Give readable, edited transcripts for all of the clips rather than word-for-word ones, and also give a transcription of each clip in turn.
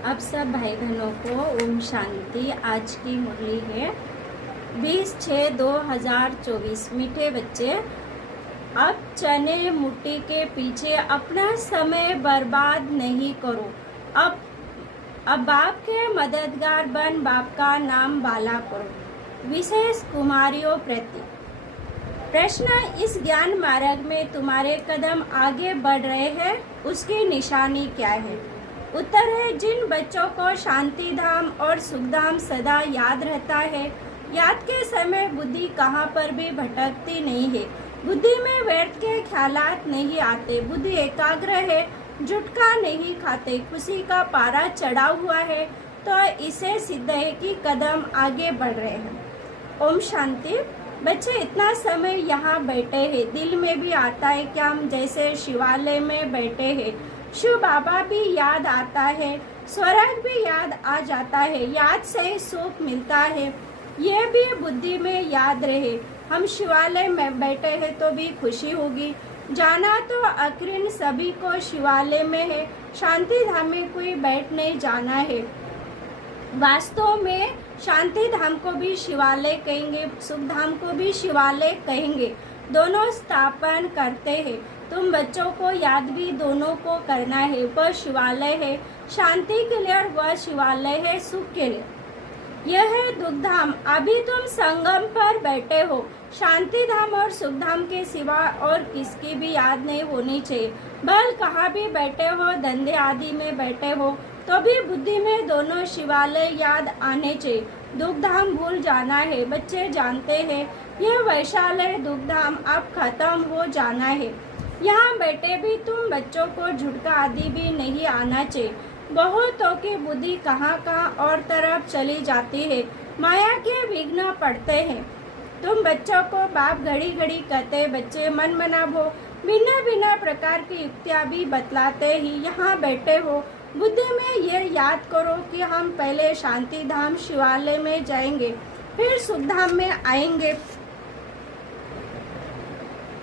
अब सब भाई बहनों को ओम शांति। आज की मुरली है 20/6/2024। मीठे बच्चे, अब चने मुट्ठी के पीछे अपना समय बर्बाद नहीं करो। अब बाप के मददगार बन बाप का नाम बाला करो। विशेष कुमारियों प्रति प्रश्न, इस ज्ञान मार्ग में तुम्हारे कदम आगे बढ़ रहे हैं, उसकी निशानी क्या है? उत्तर है, जिन बच्चों को शांति धाम और सुखधाम सदा याद रहता है, याद के समय बुद्धि कहाँ पर भी भटकती नहीं है, बुद्धि में व्यर्थ के ख्यालात नहीं आते, बुद्धि एकाग्र है, झुटका नहीं खाते, खुशी का पारा चढ़ा हुआ है, तो इसे सिद्ध है कि कदम आगे बढ़ रहे हैं। ओम शांति। बच्चे, इतना समय यहाँ बैठे हैं, दिल में भी आता है कि हम जैसे शिवालय में बैठे हैं। शिव बाबा भी याद आता है, स्वर्ग भी याद आ जाता है, याद से सुख मिलता है, ये भी बुद्धि में याद रहे। हम शिवालय में बैठे हैं तो भी खुशी होगी। जाना तो अक्रिन सभी को शिवालय में है, शांति धाम में कोई बैठ नहीं जाना है। वास्तव में शांति धाम को भी शिवालय कहेंगे, सुख धाम को भी शिवालय कहेंगे, दोनों स्थापन करते हैं। तुम बच्चों को याद भी दोनों को करना है। वह शिवालय है शांति के लिए और वह शिवालय है सुख के लिए। यह है दुख धाम। अभी तुम संगम पर बैठे हो, शांति धाम और सुख धाम के सिवा और किसकी भी याद नहीं होनी चाहिए। भल कहाँ भी बैठे हो, धंधे आदि में बैठे हो, तो भी बुद्धि में दोनों शिवालय याद आने चाहिए। दुख धाम भूल जाना है। बच्चे जानते हैं यह वैशालय दुख धाम अब खत्म हो जाना है। यहाँ बैठे भी तुम बच्चों को झुटका आदि भी नहीं आना चाहिए। बहुतों की बुद्धि कहाँ कहाँ और तरफ चली जाती है, माया के विघ्न पड़ते हैं। तुम बच्चों को बाप घड़ी घड़ी कहते, बच्चे मन मनाव हो, भिन्न भिन्न प्रकार की युक्तियाँ भी बतलाते ही यहाँ बैठे हो। बुद्धि में ये याद करो कि हम पहले शांति धाम शिवालय में जाएंगे, फिर सुख धाम में आएंगे।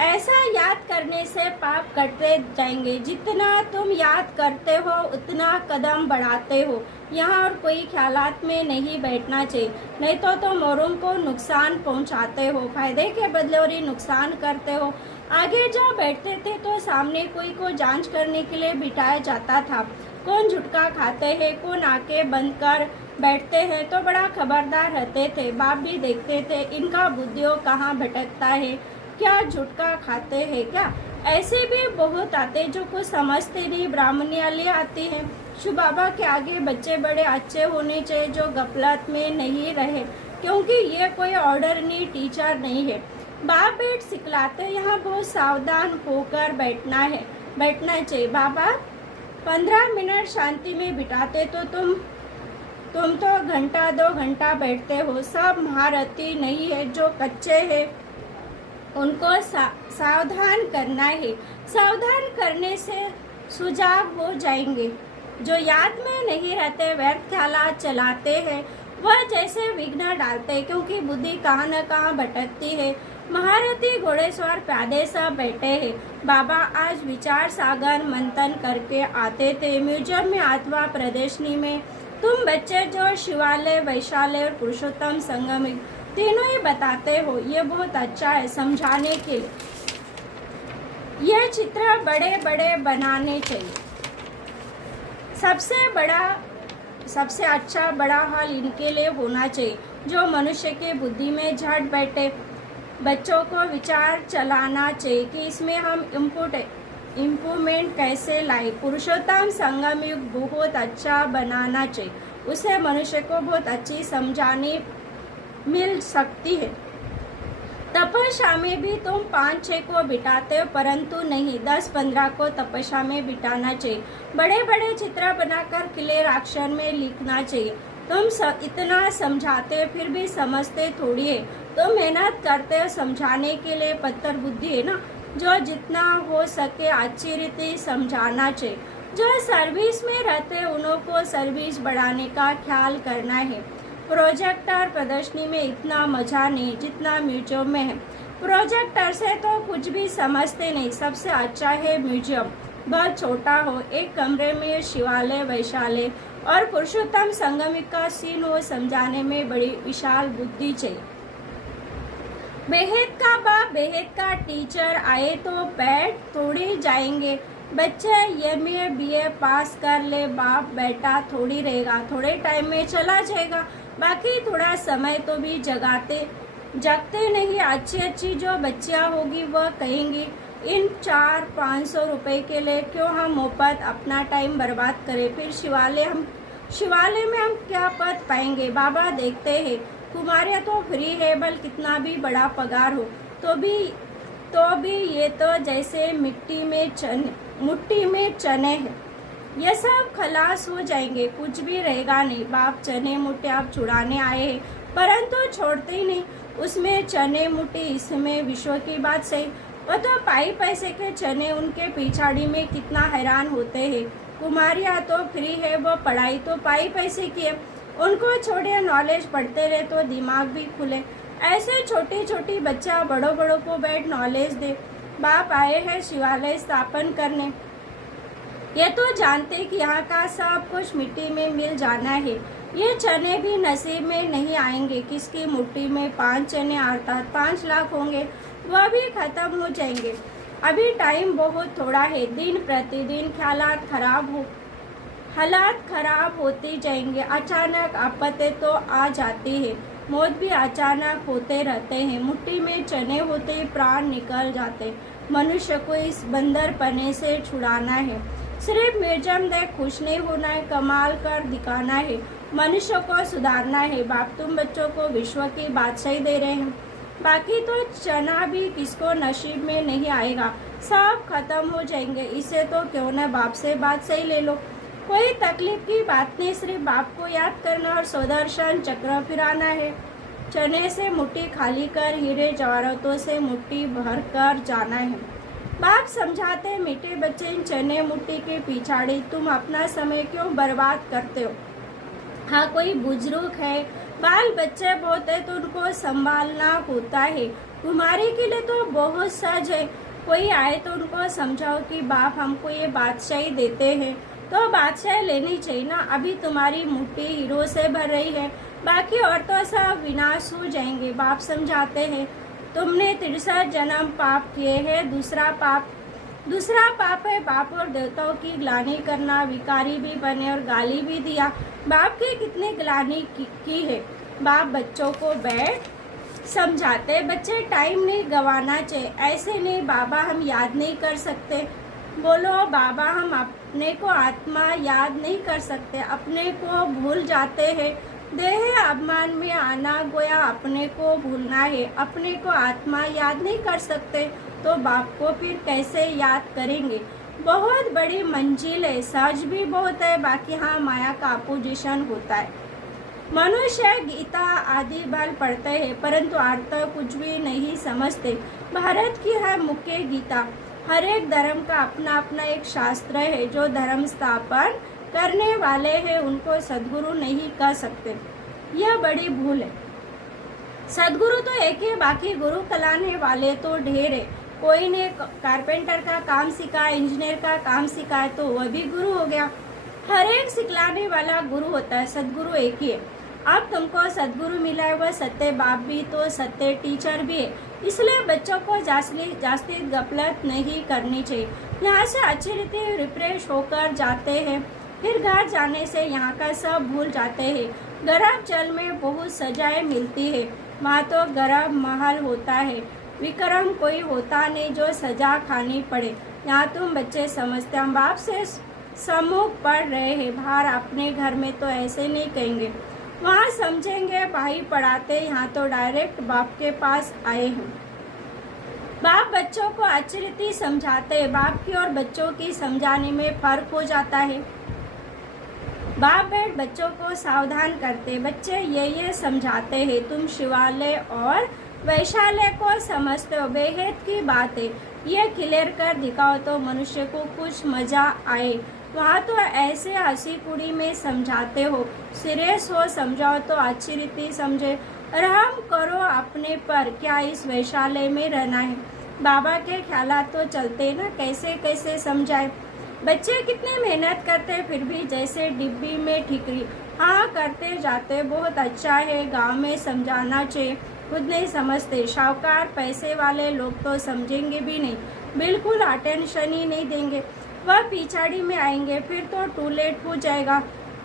ऐसा याद करने से पाप कटते जाएंगे। जितना तुम याद करते हो उतना कदम बढ़ाते हो। यहाँ और कोई ख्यालात में नहीं बैठना चाहिए, नहीं तो तुम औरों को नुकसान पहुँचाते हो, फायदे के बदले और ही नुकसान करते हो। आगे जब बैठते थे तो सामने कोई को जांच करने के लिए बिठाया जाता था। कौन झुटका खाते हैं, कौन आंखें बंद कर बैठते हैं, तो बड़ा खबरदार रहते थे। बाप भी देखते थे इनका बुद्धियों कहाँ भटकता है, क्या झुटका खाते हैं क्या। ऐसे भी बहुत आते जो कुछ समझते नहीं, ब्राह्मणी वाले आती हैं। शिव बाबा के आगे बच्चे बड़े अच्छे होने चाहिए जो गफलत में नहीं रहे, क्योंकि ये कोई ऑर्डर नहीं, टीचर नहीं है। बाप बैठ सिखलाते, यहाँ बहुत सावधान होकर बैठना चाहिए। बाबा 15 मिनट शांति में बिताते तो तुम तो घंटा 2 घंटा बैठते हो। सब महारथी नहीं है, जो कच्चे हैं उनको सावधान करना है। सावधान करने से सुजाग हो जाएंगे। जो याद में नहीं रहते, व्यर्थ ख्यालात चलाते हैं, वह जैसे विघ्न डालते हैं, क्योंकि बुद्धि कहाँ न कहाँ भटकती है। महारथी घोड़ेसवार प्यादे सब बैठे हैं। बाबा आज विचार सागर मंथन करके आते थे। म्यूजियम में अथवा प्रदर्शनी में तुम बच्चे जो शिवालय, वैशालय और पुरुषोत्तम संगम तीनों ही बताते हो। ये बहुत अच्छा है समझाने के लिए। ये चित्र बड़े बड़े बनाने चाहिए। सबसे अच्छा बड़ा हॉल इनके लिए होना चाहिए, जो मनुष्य के बुद्धि में झट बैठे। बच्चों को विचार चलाना चाहिए कि इसमें हम इम्प्रूवमेंट कैसे लाए। पुरुषोत्तम संगम युग बहुत अच्छा बनाना चाहिए, उसे मनुष्य को बहुत अच्छी समझानी मिल सकती है। तपस्या में भी तुम 5-6 को बिठाते हो, परंतु नहीं 10-15 को तपस्या में बिठाना चाहिए। बड़े बड़े चित्र बनाकर क्लियर अक्षर में लिखना चाहिए। तुम इतना समझाते फिर भी समझते थोड़ी है। तुम मेहनत करते हो समझाने के लिए, पत्थर बुद्धि है ना, जो जितना हो सके अच्छी रीति समझाना चाहिए। जो सर्विस में रहते उन्हों को सर्विस बढ़ाने का ख्याल करना है। प्रोजेक्टर प्रदर्शनी में इतना मजा नहीं जितना म्यूजियम में है। प्रोजेक्टर से तो कुछ भी समझते नहीं, सबसे अच्छा है म्यूजियम। बहुत छोटा हो, एक कमरे में शिवालय, वैशालय और पुरुषोत्तम संगमिक का सीन हो, समझाने में बड़ी विशाल बुद्धि चाहिए। बेहद का बाप, बेहद का टीचर आए तो बैठ थोड़ी जाएंगे। बच्चे एमए बीए पास कर ले, बाप बेटा थोड़ी रहेगा, थोड़े टाइम में चला जाएगा, बाकी थोड़ा समय तो भी जगते नहीं। अच्छी अच्छी जो बच्चियां होगी वह कहेंगी इन 400-500 रुपए के लिए क्यों हम मुफ्त अपना टाइम बर्बाद करें, फिर शिवालय में हम क्या पद पाएंगे। बाबा देखते हैं कुमारियाँ तो फ्री है, बल कितना भी बड़ा पगार हो तो भी ये तो जैसे मुट्ठी में चने हैं, ये सब खलास हो जाएंगे, कुछ भी रहेगा नहीं। बाप चने मुट्ठे आप छुड़ाने आए हैं परंतु छोड़ते ही नहीं, उसमें चने मुट्ठी, इसमें विश्व की बात सही। वो तो पाई पैसे के चने, उनके पिछाड़ी में कितना हैरान होते हैं। कुमारियाँ तो फ्री है, वो पढ़ाई तो पाई पैसे की है, उनको छोड़िए, नॉलेज पढ़ते रहे तो दिमाग भी खुले। ऐसे छोटी छोटी बच्चा बड़ों को बैठ नॉलेज दे। बाप आए हैं शिवालय स्थापन करने, ये तो जानते कि यहाँ का सब कुछ मिट्टी में मिल जाना है, ये चने भी नसीब में नहीं आएंगे। किसकी मुट्ठी में 5 चने अर्थात 5 लाख होंगे, वह भी खत्म हो जाएंगे। अभी टाइम बहुत थोड़ा है, दिन प्रतिदिन हालात खराब होती जाएंगे। अचानक आपत्ति तो आ जाती है, मौत भी अचानक होते रहते हैं। मुट्ठी में चने होते ही प्राण निकल जाते। मनुष्य को इस बंदरपने से छुड़ाना है, सिर्फ म्यूजियम देख खुश नहीं होना है, कमाल कर दिखाना है, मनुष्य को सुधारना है। बाप तुम बच्चों को विश्व की बादशाही दे रहे हैं, बाकी तो चना भी किसको नसीब में नहीं आएगा, सब खत्म हो जाएंगे। इसे तो क्यों न बाप से बादशाही ले लो, कोई तकलीफ की बात नहीं, सिर्फ बाप को याद करना और सुदर्शन चक्र फिराना है। चने से मुट्ठी खाली कर, हीरे जवाहरातों से मुट्ठी भर कर जाना है। बाप समझाते मीठे बच्चे, इन चने मुट्ठी के पिछाड़ी तुम अपना समय क्यों बर्बाद करते हो। हाँ, कोई बुजुर्ग है, बाल बच्चे बहुत है तो उनको संभालना होता है, कुमारी के लिए तो बहुत सहज है। कोई आए तो उनको समझाओ कि बाप हमको ये बादशाही देते हैं तो बादशाही लेनी चाहिए ना। अभी तुम्हारी मुट्ठी हीरो से भर रही है, बाकी और तो सब विनाश हो जाएंगे। बाप समझाते हैं तुमने 63 जन्म पाप किए हैं, दूसरा पाप है बाप और देवताओं की ग्लानि करना, विकारी भी बने और गाली भी दिया। बाप की कितनी ग्लानि की है। बाप बच्चों को बैठ समझाते, बच्चे टाइम नहीं गंवाना चाहिए, ऐसे नहीं बाबा हम याद नहीं कर सकते, बोलो बाबा हम अपने को आत्मा याद नहीं कर सकते, अपने को भूल जाते हैं। देह अभिमान में आना गोया अपने को भूलना है, अपने को आत्मा याद नहीं कर सकते तो बाप को फिर कैसे याद करेंगे। बहुत बड़ी मंजिल है, सहज भी बहुत है, बाकी हाँ माया का अपोजिशन होता है। मनुष्य गीता आदि बल पढ़ते हैं परंतु अर्थ कुछ भी नहीं समझते। भारत की है मुख्य गीता, हर एक धर्म का अपना अपना एक शास्त्र है, जो धर्म स्थापन करने वाले हैं उनको सद्गुरु नहीं कह सकते, यह बड़ी भूल है। सद्गुरु तो एक है, बाकी गुरु कहलाने वाले तो ढेर है। कोई ने कारपेंटर का काम सीखा, इंजीनियर का काम सीखा है तो वह भी गुरु हो गया। हर एक सिखलाने वाला गुरु होता है, सद्गुरु एक ही है। अब तुमको सद्गुरु मिला है, वह सत्य बाप भी तो सत्य टीचर भी है, इसलिए बच्चों को जास्ती गफलत नहीं करनी चाहिए। यहाँ से अच्छी रीति रिफ्रेश होकर जाते हैं, फिर घर जाने से यहाँ का सब भूल जाते हैं। गर्म जल में बहुत सजाएं मिलती है, वहाँ तो गर्म महल होता है, विक्रम कोई होता नहीं जो सजा खानी पड़े। यहाँ तुम बच्चे समझते हम बाप से सम्मुख पढ़ रहे हैं, बाहर अपने घर में तो ऐसे नहीं कहेंगे, वहाँ समझेंगे भाई पढ़ाते, यहाँ तो डायरेक्ट बाप के पास आए हैं। बाप बच्चों को अच्छी रीति समझाते हैं, बाप की और बच्चों की समझाने में फर्क हो जाता है। बाप बैठ बच्चों को सावधान करते, बच्चे ये समझाते हैं तुम शिवालय और वैशालय को समझते हो, बेहद की बात है, ये क्लियर कर दिखाओ तो मनुष्य को कुछ मजा आए। वहाँ तो ऐसे हंसी कुड़ी में समझाते हो, सीरियस हो समझाओ तो अच्छी रीति समझे, रहम करो अपने पर, क्या इस वैशालय में रहना है। बाबा के ख्यालात तो चलते ना, कैसे कैसे समझाए। बच्चे कितने मेहनत करते फिर भी जैसे डिब्बी में ठिकरी, हाँ करते जाते बहुत अच्छा है, गांव में समझाना चाहिए, खुद नहीं समझते। शाहूकार पैसे वाले लोग तो समझेंगे भी नहीं, बिल्कुल अटेंशन ही नहीं देंगे, वह पिछाड़ी में आएंगे, फिर तो टू लेट हो जाएगा,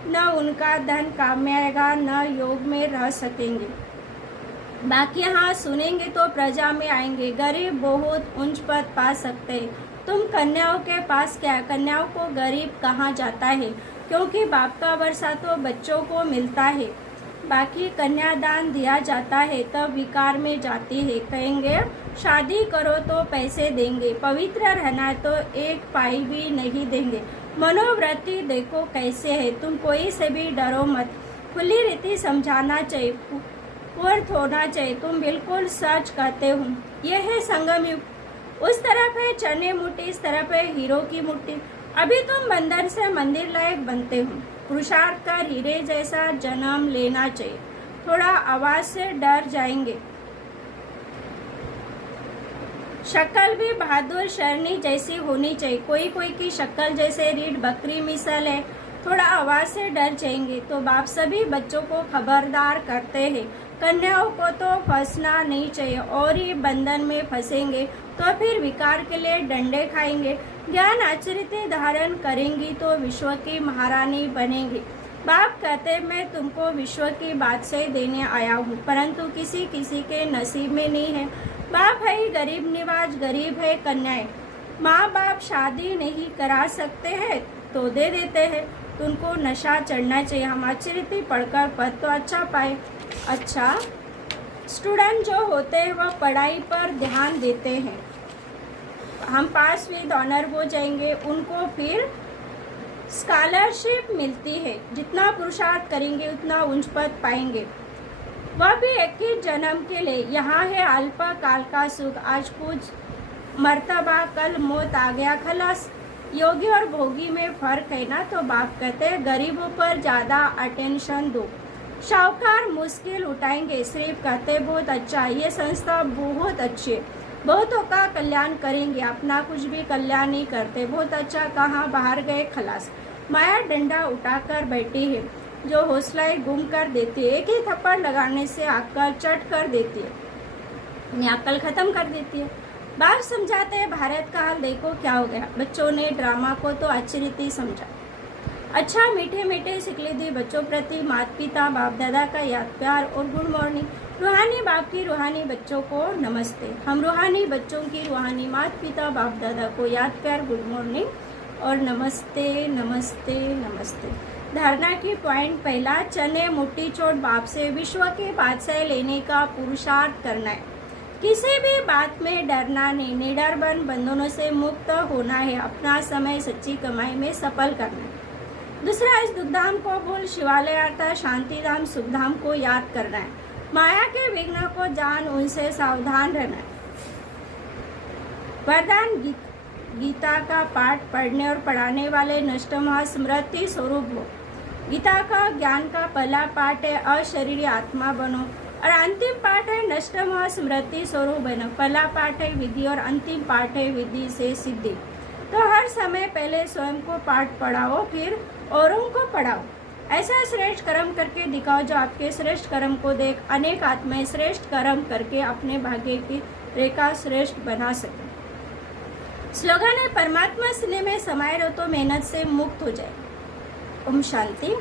न उनका धन काम में आएगा न योग में रह सकेंगे। बाकी हाँ सुनेंगे तो प्रजा में आएंगे, गरीब बहुत ऊंच पद पा सकते हैं। तुम कन्याओं के पास क्या, कन्याओं को गरीब कहा जाता है क्योंकि बाप का वर्षा तो बच्चों को मिलता है। बाकी कन्यादान दिया जाता है तब विकार में जाती है, कहेंगे शादी करो तो पैसे देंगे, पवित्र रहना है तो एक पाई भी नहीं देंगे। मनोवृत्ति देखो कैसे है, तुम कोई से भी डरो मत, खुली रीति समझाना चाहिए, पूर्थ होना चाहिए, तुम बिल्कुल सच कहते हो। यह है संगम युग, उस तरफ है चने मुट्ठी, इस तरफ है हीरो की मुट्ठी। अभी तुम बंदर से मंदिर लायक बनते हो, पुरुषार्थ कर हीरे जैसा जन्म लेना चाहिए। थोड़ा आवाज से डर जाएंगे, शक्ल भी बहादुर शरणी जैसी होनी चाहिए, कोई कोई की शक्ल जैसे रीढ़ बकरी मिसल है, थोड़ा आवाज से डर जाएंगे। तो बाप सभी बच्चों को खबरदार करते हैं, कन्याओं को तो फंसना नहीं चाहिए, और ही बंधन में फंसेंगे तो फिर विकार के लिए डंडे खाएंगे। ज्ञान आचरित धारण करेंगी तो विश्व की महारानी बनेंगी। बाप कहते मैं तुमको विश्व की बात से देने आया हूँ, परंतु किसी किसी के नसीब में नहीं है। बाप है गरीब निवाज, गरीब है कन्याएं, माँ बाप शादी नहीं करा सकते हैं तो दे देते हैं, तुमको नशा चढ़ना चाहिए। हम आचरित पढ़कर पद तो अच्छा पाए। अच्छा स्टूडेंट जो होते हैं वह पढ़ाई पर ध्यान देते हैं, हम पास विद ऑनर हो जाएंगे, उनको फिर स्कॉलरशिप मिलती है, जितना पुरुषार्थ करेंगे उतना उच्च पद पाएंगे, वह भी एक ही जन्म के लिए। यहाँ है अल्प काल का सुख, आज कुछ मर्तबा कल मौत आ गया खलास। योगी और भोगी में फर्क है ना, तो बाप कहते हैं गरीबों पर ज़्यादा अटेंशन दो, शाहूकार मुश्किल उठाएंगे। सिर्फ कहते बहुत अच्छा, ये संस्था बहुत अच्छी है, बहुतों का कल्याण करेंगे, अपना कुछ भी कल्याण नहीं करते। बहुत अच्छा कहाँ बाहर गए खलास, माया डंडा उठाकर बैठी है जो हौसला गुम कर देती है, एक ही थप्पड़ लगाने से अक्ल चट कर देती है, अक्ल खत्म कर देती है। बाप समझाते हैं भारत का हाल देखो क्या हो गया। बच्चों ने ड्रामा को तो अच्छी रीति समझा, अच्छा मीठे मीठे सिखले दी बच्चों प्रति माता पिता बाप दादा का याद प्यार और गुड मॉर्निंग। रूहानी बाप की रूहानी बच्चों को नमस्ते, हम रूहानी बच्चों की रूहानी माता पिता बाप दादा को याद प्यार गुड मॉर्निंग और नमस्ते नमस्ते नमस्ते। धारणा की पॉइंट पहला, चने मुट्ठी चोट बाप से विश्व के बादशाह लेने का पुरुषार्थ करना है, किसी भी बात में डरना नहीं, निडर बंधनों से मुक्त होना है, अपना समय सच्ची कमाई में सफल करना है। दूसरा, इस दुखधाम को भूल शिवालय अर्थात शांतिधाम सुखधाम को याद करना है, माया के विघ्न को जान उनसे सावधान रहना है। वरदान गीता का पाठ पढ़ने और पढ़ाने वाले नष्टमोह स्मृति स्वरूप हो। गीता का ज्ञान का पहला पाठ है अशरीरी आत्मा बनो और अंतिम पाठ है नष्टमोह स्मृति स्वरूप बनो। पहला पाठ है विधि और अंतिम पाठ है विधि से सिद्धि। तो हर समय पहले स्वयं को पाठ पढ़ाओ फिर औरों को पढ़ाओ, ऐसा श्रेष्ठ कर्म करके दिखाओ जो आपके श्रेष्ठ कर्म को देख अनेक आत्माएं श्रेष्ठ कर्म करके अपने भाग्य की रेखा श्रेष्ठ बना सके। स्लोगन है परमात्मा स्नेह में समाये रहो तो मेहनत से मुक्त हो जाए। ओम शांति।